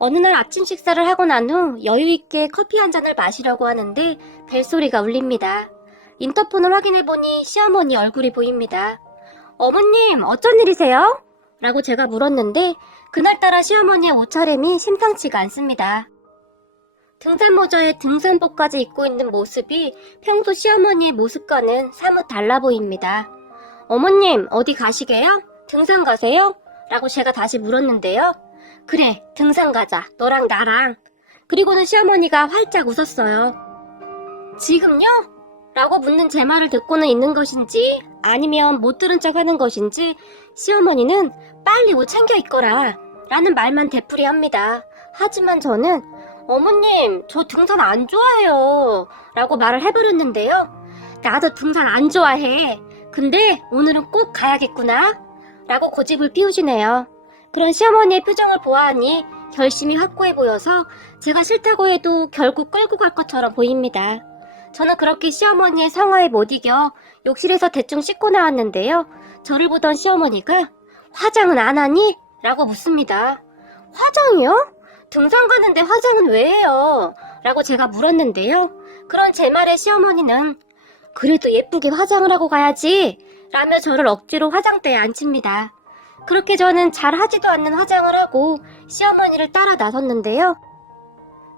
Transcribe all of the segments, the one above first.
어느 날 아침 식사를 하고 난 후 여유있게 커피 한 잔을 마시려고 하는데 벨소리가 울립니다. 인터폰을 확인해보니 시어머니 얼굴이 보입니다. 어머님, 어쩐 일이세요? 라고 제가 물었는데 그날따라 시어머니의 옷차림이 심상치가 않습니다. 등산모자에 등산복까지 입고 있는 모습이 평소 시어머니의 모습과는 사뭇 달라 보입니다. 어머님, 어디 가시게요? 등산 가세요? 라고 제가 다시 물었는데요. 그래, 등산 가자. 너랑 나랑. 그리고는 시어머니가 활짝 웃었어요. 지금요? 라고 묻는 제 말을 듣고는 있는 것인지 아니면 못 들은 척 하는 것인지 시어머니는 빨리 옷 챙겨 입거라 라는 말만 되풀이합니다. 하지만 저는 어머님, 저 등산 안 좋아해요 라고 말을 해버렸는데요. 나도 등산 안 좋아해. 근데 오늘은 꼭 가야겠구나 라고 고집을 피우시네요. 그런 시어머니의 표정을 보아하니 결심이 확고해 보여서 제가 싫다고 해도 결국 끌고 갈 것처럼 보입니다. 저는 그렇게 시어머니의 성화에 못 이겨 욕실에서 대충 씻고 나왔는데요. 저를 보던 시어머니가 화장은 안 하니? 라고 묻습니다. 화장이요? 등산 가는데 화장은 왜 해요? 라고 제가 물었는데요. 그런 제 말에 시어머니는 그래도 예쁘게 화장을 하고 가야지 라며 저를 억지로 화장대에 앉힙니다. 그렇게 저는 잘 하지도 않는 화장을 하고 시어머니를 따라 나섰는데요.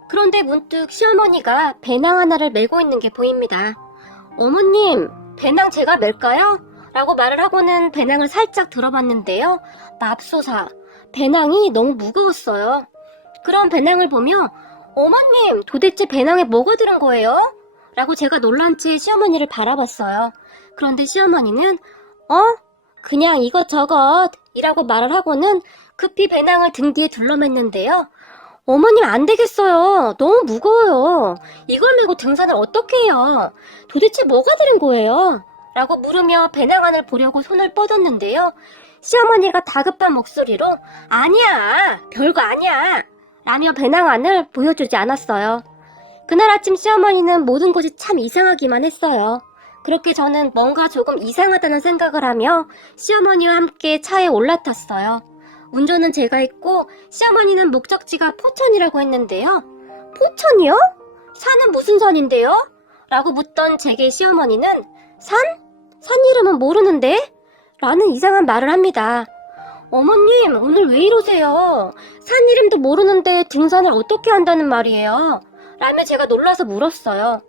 그런데 문득 시어머니가 배낭 하나를 메고 있는 게 보입니다. 어머님, 배낭 제가 멜까요? 라고 말을 하고는 배낭을 살짝 들어봤는데요. 맙소사, 배낭이 너무 무거웠어요. 그런 배낭을 보며 어머님, 도대체 배낭에 뭐가 들은 거예요? 라고 제가 놀란 채 시어머니를 바라봤어요. 그런데 시어머니는 그냥 이것저것 이라고 말을 하고는 급히 배낭을 등 뒤에 둘러맸는데요. 어머님 안 되겠어요. 너무 무거워요. 이걸 메고 등산을 어떻게 해요? 도대체 뭐가 들은 거예요? 라고 물으며 배낭 안을 보려고 손을 뻗었는데요. 시어머니가 다급한 목소리로 아니야, 별거 아니야 라며 배낭 안을 보여주지 않았어요. 그날 아침 시어머니는 모든 것이 참 이상하기만 했어요. 그렇게 저는 뭔가 조금 이상하다는 생각을 하며 시어머니와 함께 차에 올라탔어요. 운전은 제가 했고 시어머니는 목적지가 포천이라고 했는데요. 포천이요? 산은 무슨 산인데요? 라고 묻던 제게 시어머니는 산? 산 이름은 모르는데? 라는 이상한 말을 합니다. 어머님, 오늘 왜 이러세요? 산 이름도 모르는데 등산을 어떻게 한다는 말이에요? 라며 제가 놀라서 물었어요.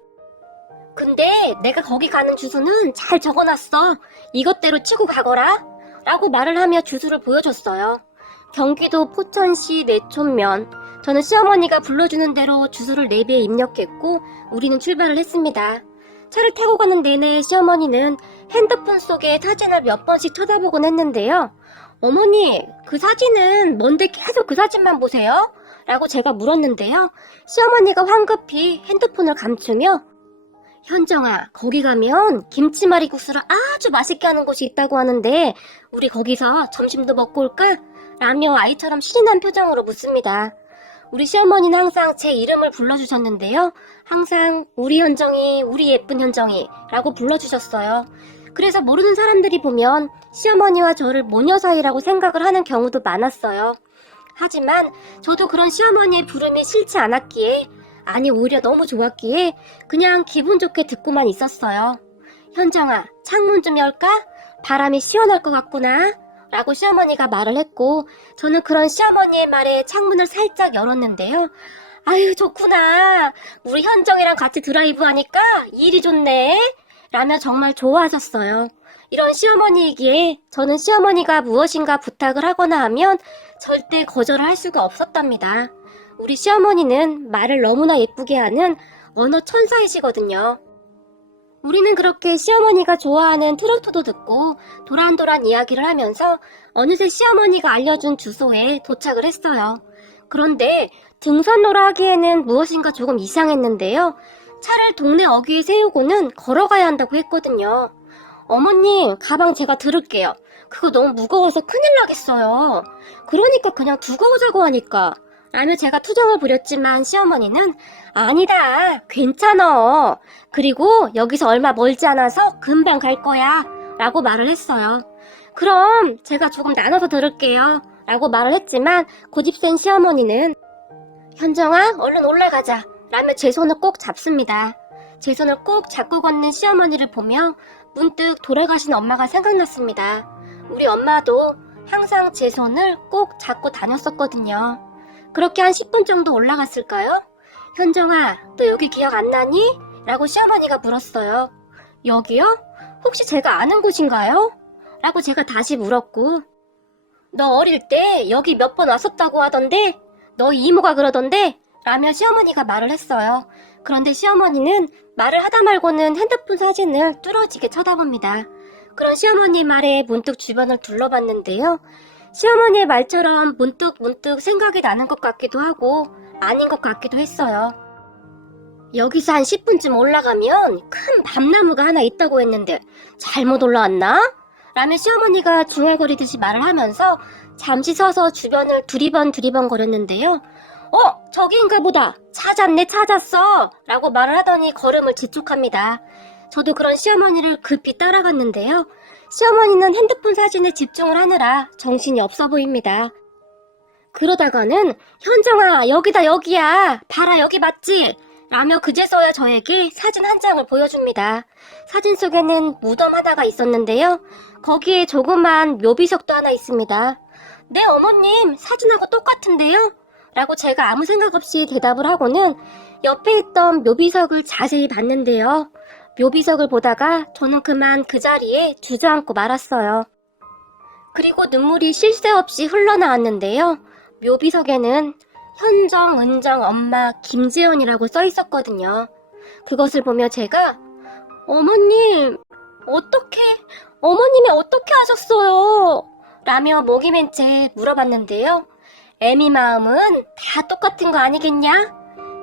근데 내가 거기 가는 주소는 잘 적어놨어. 이것대로 치고 가거라. 라고 말을 하며 주소를 보여줬어요. 경기도 포천시 내촌면. 저는 시어머니가 불러주는 대로 주소를 내비에 입력했고 우리는 출발을 했습니다. 차를 타고 가는 내내 시어머니는 핸드폰 속에 사진을 몇 번씩 쳐다보곤 했는데요. 어머니, 그 사진은 뭔데 계속 그 사진만 보세요? 라고 제가 물었는데요. 시어머니가 황급히 핸드폰을 감추며 현정아, 거기 가면 김치말이국수를 아주 맛있게 하는 곳이 있다고 하는데 우리 거기서 점심도 먹고 올까? 라며 아이처럼 신이 난 표정으로 묻습니다. 우리 시어머니는 항상 제 이름을 불러주셨는데요. 항상 우리 현정이, 우리 예쁜 현정이 라고 불러주셨어요. 그래서 모르는 사람들이 보면 시어머니와 저를 모녀 사이라고 생각을 하는 경우도 많았어요. 하지만 저도 그런 시어머니의 부름이 싫지 않았기에 아니 오히려 너무 좋았기에 그냥 기분 좋게 듣고만 있었어요. 현정아, 창문 좀 열까? 바람이 시원할 것 같구나 라고 시어머니가 말을 했고 저는 그런 시어머니의 말에 창문을 살짝 열었는데요. 아유 좋구나. 우리 현정이랑 같이 드라이브 하니까 일이 좋네 라며 정말 좋아하셨어요. 이런 시어머니이기에 저는 시어머니가 무엇인가 부탁을 하거나 하면 절대 거절을 할 수가 없었답니다. 우리 시어머니는 말을 너무나 예쁘게 하는 언어 천사이시거든요. 우리는 그렇게 시어머니가 좋아하는 트로트도 듣고 도란도란 이야기를 하면서 어느새 시어머니가 알려준 주소에 도착을 했어요. 그런데 등산로라 하기에는 무엇인가 조금 이상했는데요. 차를 동네 어귀에 세우고는 걸어가야 한다고 했거든요. 어머님, 가방 제가 들을게요. 그거 너무 무거워서 큰일 나겠어요. 그러니까 그냥 두고 오자고 하니까. 라며 제가 투정을 부렸지만 시어머니는 아니다, 괜찮어. 그리고 여기서 얼마 멀지 않아서 금방 갈 거야 라고 말을 했어요. 그럼 제가 조금 나눠서 들을게요 라고 말을 했지만 고집센 시어머니는 현정아, 얼른 올라가자. 라며 제 손을 꼭 잡습니다. 제 손을 꼭 잡고 걷는 시어머니를 보며 문득 돌아가신 엄마가 생각났습니다. 우리 엄마도 항상 제 손을 꼭 잡고 다녔었거든요. 그렇게 한 10분 정도 올라갔을까요? 현정아, 너 여기 기억 안 나니? 라고 시어머니가 물었어요. 여기요? 혹시 제가 아는 곳인가요? 라고 제가 다시 물었고, 너 어릴 때 여기 몇 번 왔었다고 하던데? 너 이모가 그러던데? 라며 시어머니가 말을 했어요. 그런데 시어머니는 말을 하다 말고는 핸드폰 사진을 뚫어지게 쳐다봅니다. 그런 시어머니 말에 문득 주변을 둘러봤는데요. 시어머니의 말처럼 문득 생각이 나는 것 같기도 하고 아닌 것 같기도 했어요. 여기서 한 10분쯤 올라가면 큰 밤나무가 하나 있다고 했는데 잘못 올라왔나? 라며 시어머니가 중얼거리듯이 말을 하면서 잠시 서서 주변을 두리번 거렸는데요. 저기인가 보다. 찾았어. 라고 말을 하더니 걸음을 재촉합니다. 저도 그런 시어머니를 급히 따라갔는데요. 시어머니는 핸드폰 사진에 집중을 하느라 정신이 없어 보입니다. 그러다가는 현정아, 여기다, 여기야. 봐라, 여기 맞지? 라며 그제서야 저에게 사진 한 장을 보여줍니다. 사진 속에는 무덤 하나가 있었는데요. 거기에 조그만 묘비석도 하나 있습니다. 네, 어머님, 사진하고 똑같은데요? 라고 제가 아무 생각 없이 대답을 하고는 옆에 있던 묘비석을 자세히 봤는데요. 묘비석을 보다가 저는 그만 그 자리에 주저앉고 말았어요. 그리고 눈물이 쉴 새 없이 흘러나왔는데요. 묘비석에는 현정, 은정, 엄마, 김재현이라고 써 있었거든요. 그것을 보며 제가 어머님이 어떻게 하셨어요? 라며 목이 맨 채 물어봤는데요. 애미 마음은 다 똑같은 거 아니겠냐?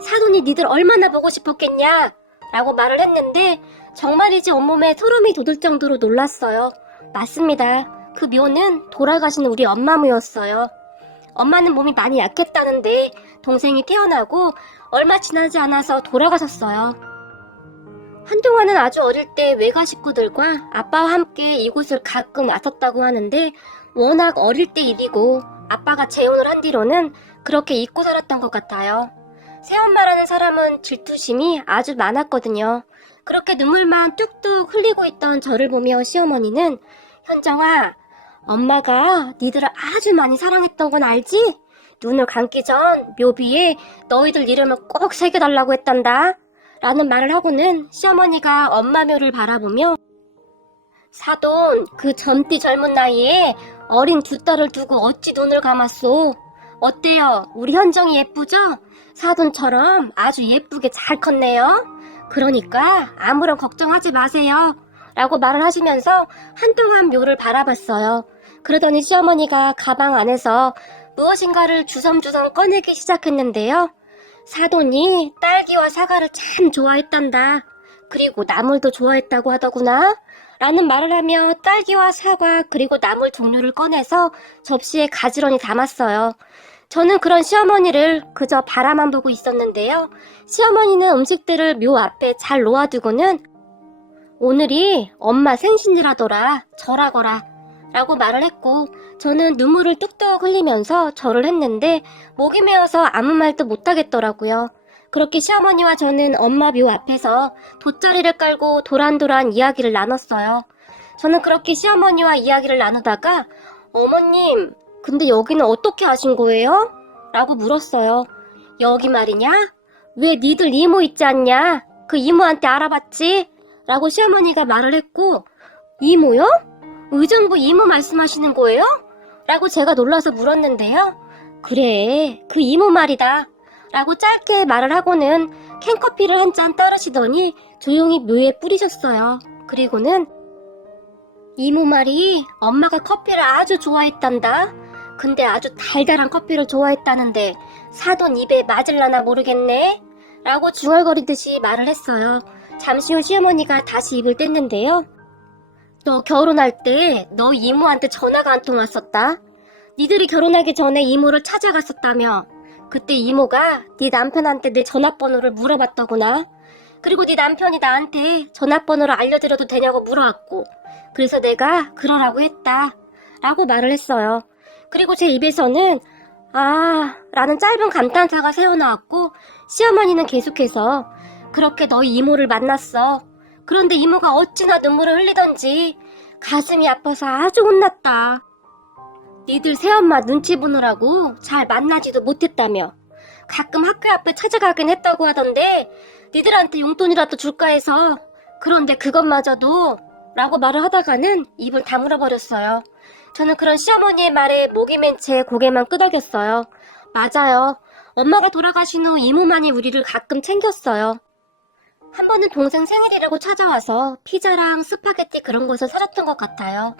사돈이 니들 얼마나 보고 싶었겠냐? 라고 말을 했는데 정말이지 온몸에 소름이 돋을 정도로 놀랐어요. 맞습니다. 그 묘는 돌아가신 우리 엄마 묘였어요. 엄마는 몸이 많이 약했다는데 동생이 태어나고 얼마 지나지 않아서 돌아가셨어요. 한동안은 아주 어릴 때 외가 식구들과 아빠와 함께 이곳을 가끔 왔었다고 하는데 워낙 어릴 때 일이고 아빠가 재혼을 한 뒤로는 그렇게 잊고 살았던 것 같아요. 새엄마라는 사람은 질투심이 아주 많았거든요. 그렇게 눈물만 뚝뚝 흘리고 있던 저를 보며 시어머니는 현정아, 엄마가 니들을 아주 많이 사랑했던 건 알지? 눈을 감기 전 묘비에 너희들 이름을 꼭 새겨달라고 했단다. 라는 말을 하고는 시어머니가 엄마 묘를 바라보며 사돈, 그 젊디 젊은 나이에 어린 두 딸을 두고 어찌 눈을 감았소? 어때요? 우리 현정이 예쁘죠? 사돈처럼 아주 예쁘게 잘 컸네요. 그러니까 아무런 걱정하지 마세요. 라고 말을 하시면서 한동안 묘를 바라봤어요. 그러더니 시어머니가 가방 안에서 무엇인가를 주섬주섬 꺼내기 시작했는데요. 사돈이 딸기와 사과를 참 좋아했단다. 그리고 나물도 좋아했다고 하더구나. 라는 말을 하며 딸기와 사과 그리고 나물 종류를 꺼내서 접시에 가지런히 담았어요. 저는 그런 시어머니를 그저 바라만 보고 있었는데요. 시어머니는 음식들을 묘 앞에 잘 놓아두고는 오늘이 엄마 생신이라더라. 절하거라. 라고 말을 했고 저는 눈물을 뚝뚝 흘리면서 절을 했는데 목이 메어서 아무 말도 못하겠더라고요. 그렇게 시어머니와 저는 엄마 묘 앞에서 돗자리를 깔고 도란도란 이야기를 나눴어요. 저는 그렇게 시어머니와 이야기를 나누다가 어머님, 근데 여기는 어떻게 하신 거예요? 라고 물었어요. 여기 말이냐? 왜 니들 이모 있지 않냐? 그 이모한테 알아봤지? 라고 시어머니가 말을 했고 이모요? 의정부 이모 말씀하시는 거예요? 라고 제가 놀라서 물었는데요. 그래, 그 이모 말이다. 라고 짧게 말을 하고는 캔커피를 한 잔 따르시더니 조용히 묘에 뿌리셨어요. 그리고는 이모 말이 엄마가 커피를 아주 좋아했단다. 근데 아주 달달한 커피를 좋아했다는데 사돈 입에 맞을라나 모르겠네. 라고 중얼거리듯이 말을 했어요. 잠시 후 시어머니가 다시 입을 뗐는데요. 너 결혼할 때 너 이모한테 전화가 한 통 왔었다. 니들이 결혼하기 전에 이모를 찾아갔었다며. 그때 이모가 네 남편한테 내 전화번호를 물어봤더구나. 그리고 네 남편이 나한테 전화번호를 알려드려도 되냐고 물어왔고 그래서 내가 그러라고 했다. 라고 말을 했어요. 그리고 제 입에서는 라는 짧은 감탄사가 새어나왔고 시어머니는 계속해서 그렇게 너희 이모를 만났어. 그런데 이모가 어찌나 눈물을 흘리던지 가슴이 아파서 아주 혼났다. 니들 새엄마 눈치 보느라고 잘 만나지도 못했다며. 가끔 학교 앞에 찾아가긴 했다고 하던데 니들한테 용돈이라도 줄까 해서. 그런데 그것마저도 라고 말을 하다가는 입을 다물어버렸어요. 저는 그런 시어머니의 말에 목이 맨 채 고개만 끄덕였어요. 맞아요. 엄마가 돌아가신 후 이모만이 우리를 가끔 챙겼어요. 한 번은 동생 생일이라고 찾아와서 피자랑 스파게티 그런 것을 사줬던 것 같아요.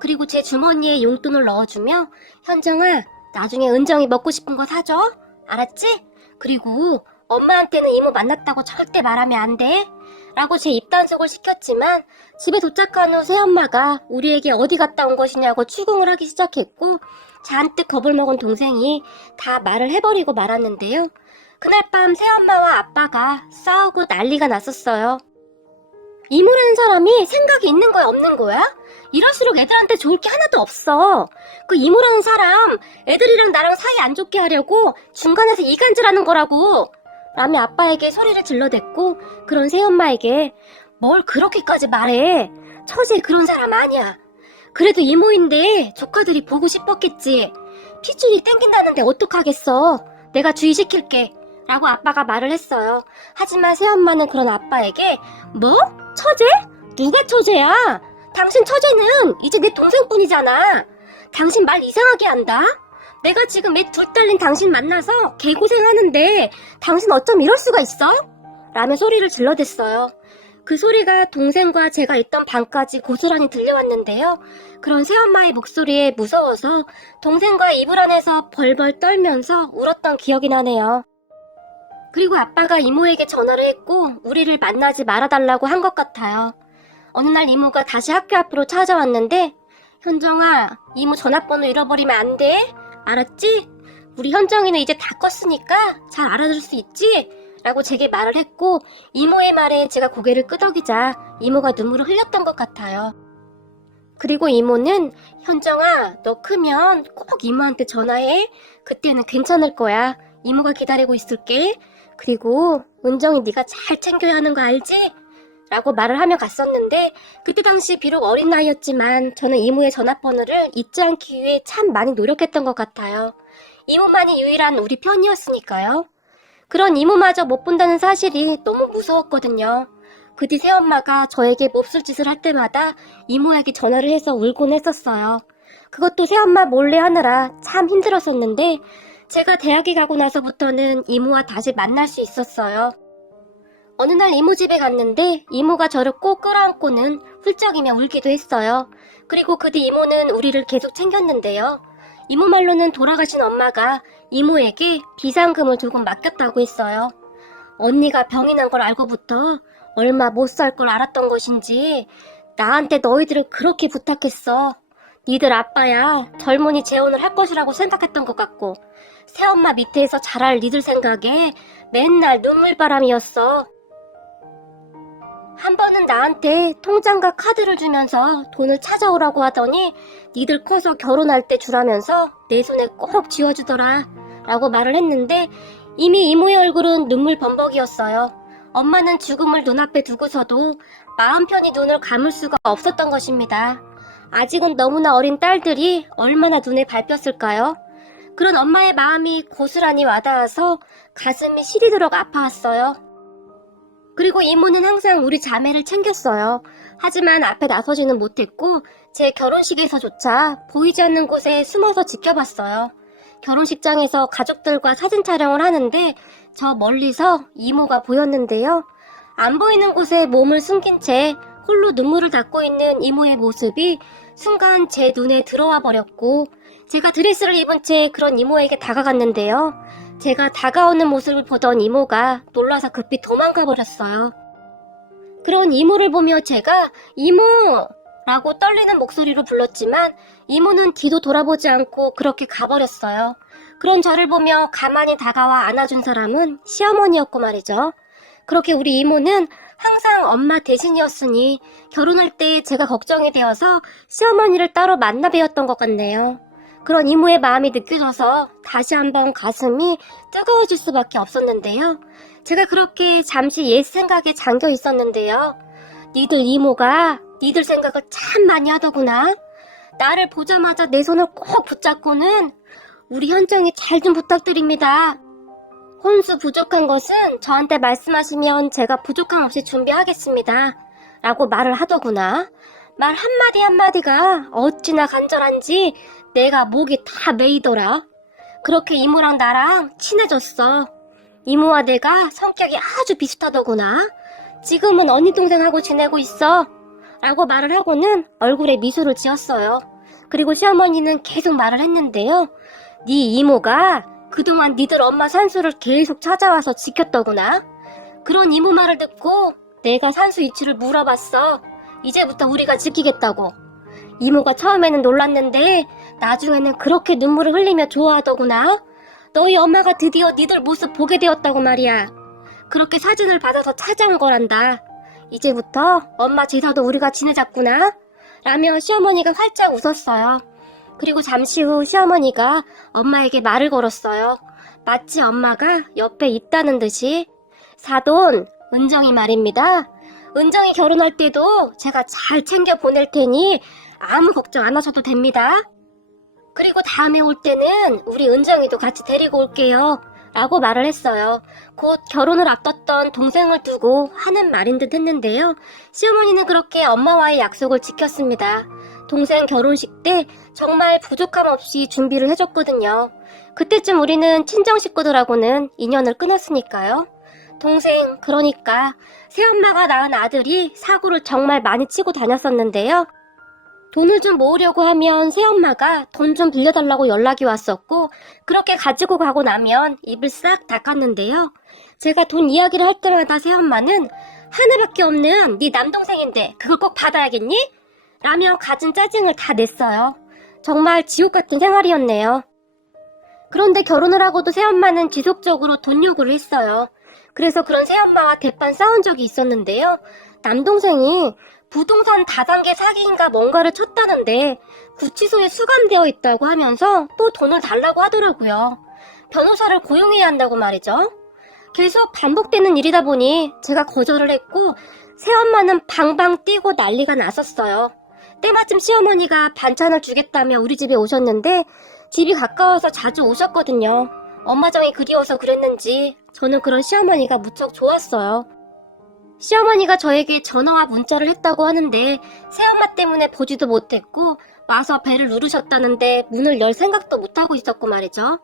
그리고 제 주머니에 용돈을 넣어주며 현정아, 나중에 은정이 먹고 싶은 거 사줘. 알았지? 그리고 엄마한테는 이모 만났다고 절대 말하면 안 돼. 라고 제 입단속을 시켰지만 집에 도착한 후 새엄마가 우리에게 어디 갔다 온 것이냐고 추궁을 하기 시작했고 잔뜩 겁을 먹은 동생이 다 말을 해버리고 말았는데요. 그날 밤 새엄마와 아빠가 싸우고 난리가 났었어요. 이모라는 사람이 생각이 있는 거야 없는 거야? 이럴수록 애들한테 좋을 게 하나도 없어. 그 이모라는 사람 애들이랑 나랑 사이 안 좋게 하려고 중간에서 이간질하는 거라고. 라며 아빠에게 소리를 질러댔고 그런 새엄마에게 뭘 그렇게까지 말해. 처제 그런 사람 아니야. 그래도 이모인데 조카들이 보고 싶었겠지. 핏줄이 땡긴다는데 어떡하겠어. 내가 주의시킬게. 라고 아빠가 말을 했어요. 하지만 새엄마는 그런 아빠에게 뭐? 처제? 누가 처제야? 당신 처제는 이제 내 동생뿐이잖아. 당신 말 이상하게 한다. 내가 지금 애 둘 딸린 당신 만나서 개고생하는데 당신 어쩜 이럴 수가 있어? 라며 소리를 질러댔어요. 그 소리가 동생과 제가 있던 방까지 고스란히 들려왔는데요. 그런 새엄마의 목소리에 무서워서 동생과 이불 안에서 벌벌 떨면서 울었던 기억이 나네요. 그리고 아빠가 이모에게 전화를 했고 우리를 만나지 말아달라고 한 것 같아요. 어느 날 이모가 다시 학교 앞으로 찾아왔는데 현정아, 이모 전화번호 잃어버리면 안 돼. 알았지? 우리 현정이는 이제 다 컸으니까 잘 알아들 수 있지? 라고 제게 말을 했고 이모의 말에 제가 고개를 끄덕이자 이모가 눈물을 흘렸던 것 같아요. 그리고 이모는 현정아, 너 크면 꼭 이모한테 전화해. 그때는 괜찮을 거야. 이모가 기다리고 있을게. 그리고 은정이 네가 잘 챙겨야 하는 거 알지? 라고 말을 하며 갔었는데 그때 당시 비록 어린 나이였지만 저는 이모의 전화번호를 잊지 않기 위해 참 많이 노력했던 것 같아요. 이모만이 유일한 우리 편이었으니까요. 그런 이모마저 못 본다는 사실이 너무 무서웠거든요. 그 뒤 새엄마가 저에게 몹쓸 짓을 할 때마다 이모에게 전화를 해서 울곤 했었어요. 그것도 새엄마 몰래 하느라 참 힘들었었는데 제가 대학에 가고 나서부터는 이모와 다시 만날 수 있었어요. 어느 날 이모 집에 갔는데 이모가 저를 꼭 끌어안고는 훌쩍이며 울기도 했어요. 그리고 그 뒤 이모는 우리를 계속 챙겼는데요. 이모 말로는 돌아가신 엄마가 이모에게 비상금을 조금 맡겼다고 했어요. 언니가 병이 난 걸 알고부터 얼마 못 살 걸 알았던 것인지 나한테 너희들을 그렇게 부탁했어. 니들 아빠야 젊은이 재혼을 할 것이라고 생각했던 것 같고 새엄마 밑에서 자랄 니들 생각에 맨날 눈물바람이었어. 한 번은 나한테 통장과 카드를 주면서 돈을 찾아오라고 하더니 니들 커서 결혼할 때 주라면서 내 손에 꼭 쥐어주더라 라고 말을 했는데 이미 이모의 얼굴은 눈물 범벅이었어요. 엄마는 죽음을 눈앞에 두고서도 마음 편히 눈을 감을 수가 없었던 것입니다. 아직은 너무나 어린 딸들이 얼마나 눈에 밟혔을까요? 그런 엄마의 마음이 고스란히 와닿아서 가슴이 시리도록 아파왔어요. 그리고 이모는 항상 우리 자매를 챙겼어요. 하지만 앞에 나서지는 못했고 제 결혼식에서조차 보이지 않는 곳에 숨어서 지켜봤어요. 결혼식장에서 가족들과 사진 촬영을 하는데 저 멀리서 이모가 보였는데요. 안 보이는 곳에 몸을 숨긴 채 홀로 눈물을 닦고 있는 이모의 모습이 순간 제 눈에 들어와 버렸고 제가 드레스를 입은 채 그런 이모에게 다가갔는데요. 제가 다가오는 모습을 보던 이모가 놀라서 급히 도망가 버렸어요. 그런 이모를 보며 제가 이모! 라고 떨리는 목소리로 불렀지만 이모는 뒤도 돌아보지 않고 그렇게 가버렸어요. 그런 저를 보며 가만히 다가와 안아준 사람은 시어머니였고 말이죠. 그렇게 우리 이모는 항상 엄마 대신이었으니 결혼할 때 제가 걱정이 되어서 시어머니를 따로 만나 뵈었던 것 같네요. 그런 이모의 마음이 느껴져서 다시 한번 가슴이 뜨거워질 수밖에 없었는데요. 제가 그렇게 잠시 옛 생각에 잠겨 있었는데요. 니들 이모가 니들 생각을 참 많이 하더구나. 나를 보자마자 내 손을 꼭 붙잡고는 우리 현정이 잘 좀 부탁드립니다. 혼수 부족한 것은 저한테 말씀하시면 제가 부족함 없이 준비하겠습니다. 라고 말을 하더구나. 말 한마디 한마디가 어찌나 간절한지 내가 목이 다 메이더라. 그렇게 이모랑 나랑 친해졌어. 이모와 내가 성격이 아주 비슷하더구나. 지금은 언니 동생하고 지내고 있어. 라고 말을 하고는 얼굴에 미소를 지었어요. 그리고 시어머니는 계속 말을 했는데요. 네 이모가 그동안 니들 엄마 산수를 계속 찾아와서 지켰더구나. 그런 이모 말을 듣고 내가 산수 위치를 물어봤어. 이제부터 우리가 지키겠다고. 이모가 처음에는 놀랐는데 나중에는 그렇게 눈물을 흘리며 좋아하더구나. 너희 엄마가 드디어 니들 모습 보게 되었다고 말이야. 그렇게 사진을 받아서 찾아온 거란다. 이제부터 엄마 제사도 우리가 지내자꾸나. 라며 시어머니가 활짝 웃었어요. 그리고 잠시 후 시어머니가 엄마에게 말을 걸었어요. 마치 엄마가 옆에 있다는 듯이. 사돈, 은정이 말입니다. 은정이 결혼할 때도 제가 잘 챙겨 보낼 테니 아무 걱정 안 하셔도 됩니다. 그리고 다음에 올 때는 우리 은정이도 같이 데리고 올게요. 라고 말을 했어요. 곧 결혼을 앞뒀던 동생을 두고 하는 말인 듯 했는데요. 시어머니는 그렇게 엄마와의 약속을 지켰습니다. 동생 결혼식 때 정말 부족함 없이 준비를 해줬거든요. 그때쯤 우리는 친정 식구들하고는 인연을 끊었으니까요. 동생, 그러니까 새엄마가 낳은 아들이 사고를 정말 많이 치고 다녔었는데요. 돈을 좀 모으려고 하면 새엄마가 돈 좀 빌려달라고 연락이 왔었고 그렇게 가지고 가고 나면 입을 싹 닦았는데요. 제가 돈 이야기를 할 때마다 새엄마는 하나밖에 없는 네 남동생인데 그걸 꼭 받아야겠니? 라며 갖은 짜증을 다 냈어요. 정말 지옥 같은 생활이었네요. 그런데 결혼을 하고도 새엄마는 지속적으로 돈 요구를 했어요. 그래서 그런 새엄마와 대판 싸운 적이 있었는데요. 남동생이 부동산 다단계 사기인가 뭔가를 쳤다는데 구치소에 수감되어 있다고 하면서 또 돈을 달라고 하더라고요. 변호사를 고용해야 한다고 말이죠. 계속 반복되는 일이다 보니 제가 거절을 했고 새엄마는 방방 뛰고 난리가 났었어요. 때마침 시어머니가 반찬을 주겠다며 우리 집에 오셨는데 집이 가까워서 자주 오셨거든요. 엄마 정이 그리워서 그랬는지 저는 그런 시어머니가 무척 좋았어요. 시어머니가 저에게 전화와 문자를 했다고 하는데 새엄마 때문에 보지도 못했고 와서 배를 누르셨다는데 문을 열 생각도 못하고 있었고 말이죠.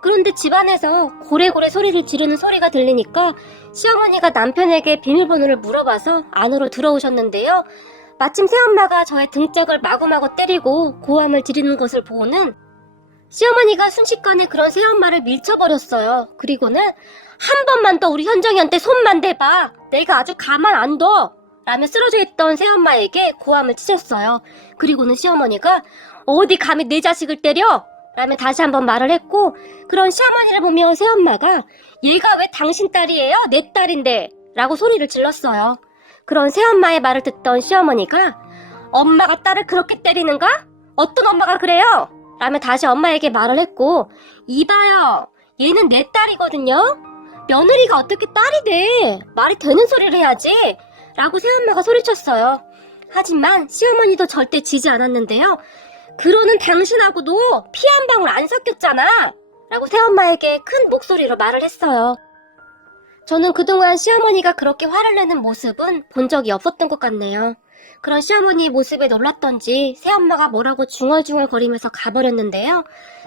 그런데 집안에서 고래고래 소리를 지르는 소리가 들리니까 시어머니가 남편에게 비밀번호를 물어봐서 안으로 들어오셨는데요. 마침 새엄마가 저의 등짝을 마구마구 때리고 고함을 지르는 것을 보고는 시어머니가 순식간에 그런 새엄마를 밀쳐버렸어요. 그리고는 한 번만 더 우리 현정이한테 손만 대봐. 내가 아주 가만 안 둬. 라며 쓰러져 있던 새엄마에게 고함을 치셨어요. 그리고는 시어머니가 어디 감히 내 자식을 때려? 라며 다시 한번 말을 했고 그런 시어머니를 보며 새엄마가 얘가 왜 당신 딸이에요? 내 딸인데. 라고 소리를 질렀어요. 그런 새엄마의 말을 듣던 시어머니가 엄마가 딸을 그렇게 때리는가? 어떤 엄마가 그래요? 라며 다시 엄마에게 말을 했고 이봐요. 얘는 내 딸이거든요. 며느리가 어떻게 딸이 돼? 말이 되는 소리를 해야지. 라고 새엄마가 소리쳤어요. 하지만 시어머니도 절대 지지 않았는데요. 그러는 당신하고도 피 한 방울 안 섞였잖아. 라고 새엄마에게 큰 목소리로 말을 했어요. 저는 그동안 시어머니가 그렇게 화를 내는 모습은 본 적이 없었던 것 같네요. 그런 시어머니의 모습에 놀랐던지 새엄마가 뭐라고 중얼중얼거리면서 가버렸는데요.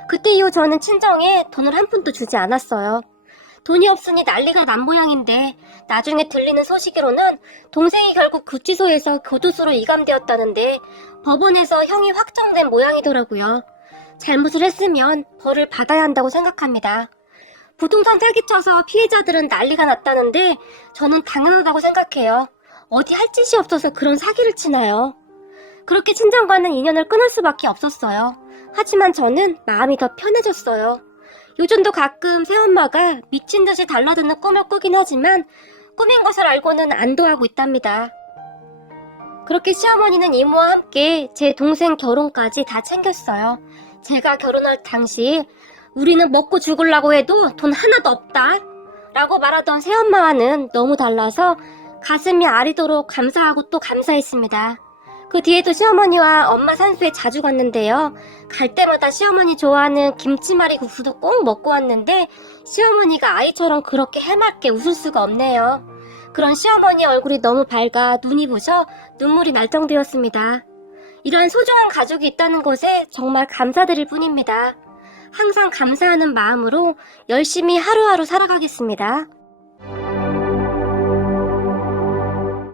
그때 이후 저는 친정에 돈을 한 푼도 주지 않았어요. 돈이 없으니 난리가 난 모양인데 나중에 들리는 소식으로는 동생이 결국 구치소에서 교도소로 이감되었다는데 법원에서 형이 확정된 모양이더라고요. 잘못을 했으면 벌을 받아야 한다고 생각합니다. 부동산 사기쳐서 피해자들은 난리가 났다는데 저는 당연하다고 생각해요. 어디 할 짓이 없어서 그런 사기를 치나요? 그렇게 친정과는 인연을 끊을 수밖에 없었어요. 하지만 저는 마음이 더 편해졌어요. 요즘도 가끔 새엄마가 미친 듯이 달라드는 꿈을 꾸긴 하지만 꿈인 것을 알고는 안도하고 있답니다. 그렇게 시어머니는 이모와 함께 제 동생 결혼까지 다 챙겼어요. 제가 결혼할 당시 우리는 먹고 죽으려고 해도 돈 하나도 없다 라고 말하던 새엄마와는 너무 달라서 가슴이 아리도록 감사하고 또 감사했습니다. 그 뒤에도 시어머니와 엄마 산소에 자주 갔는데요. 갈 때마다 시어머니 좋아하는 김치말이 국수도 꼭 먹고 왔는데 시어머니가 아이처럼 그렇게 해맑게 웃을 수가 없네요. 그런 시어머니 얼굴이 너무 밝아 눈이 부셔 눈물이 날 정도였습니다. 이런 소중한 가족이 있다는 것에 정말 감사드릴 뿐입니다. 항상 감사하는 마음으로 열심히 하루하루 살아가겠습니다.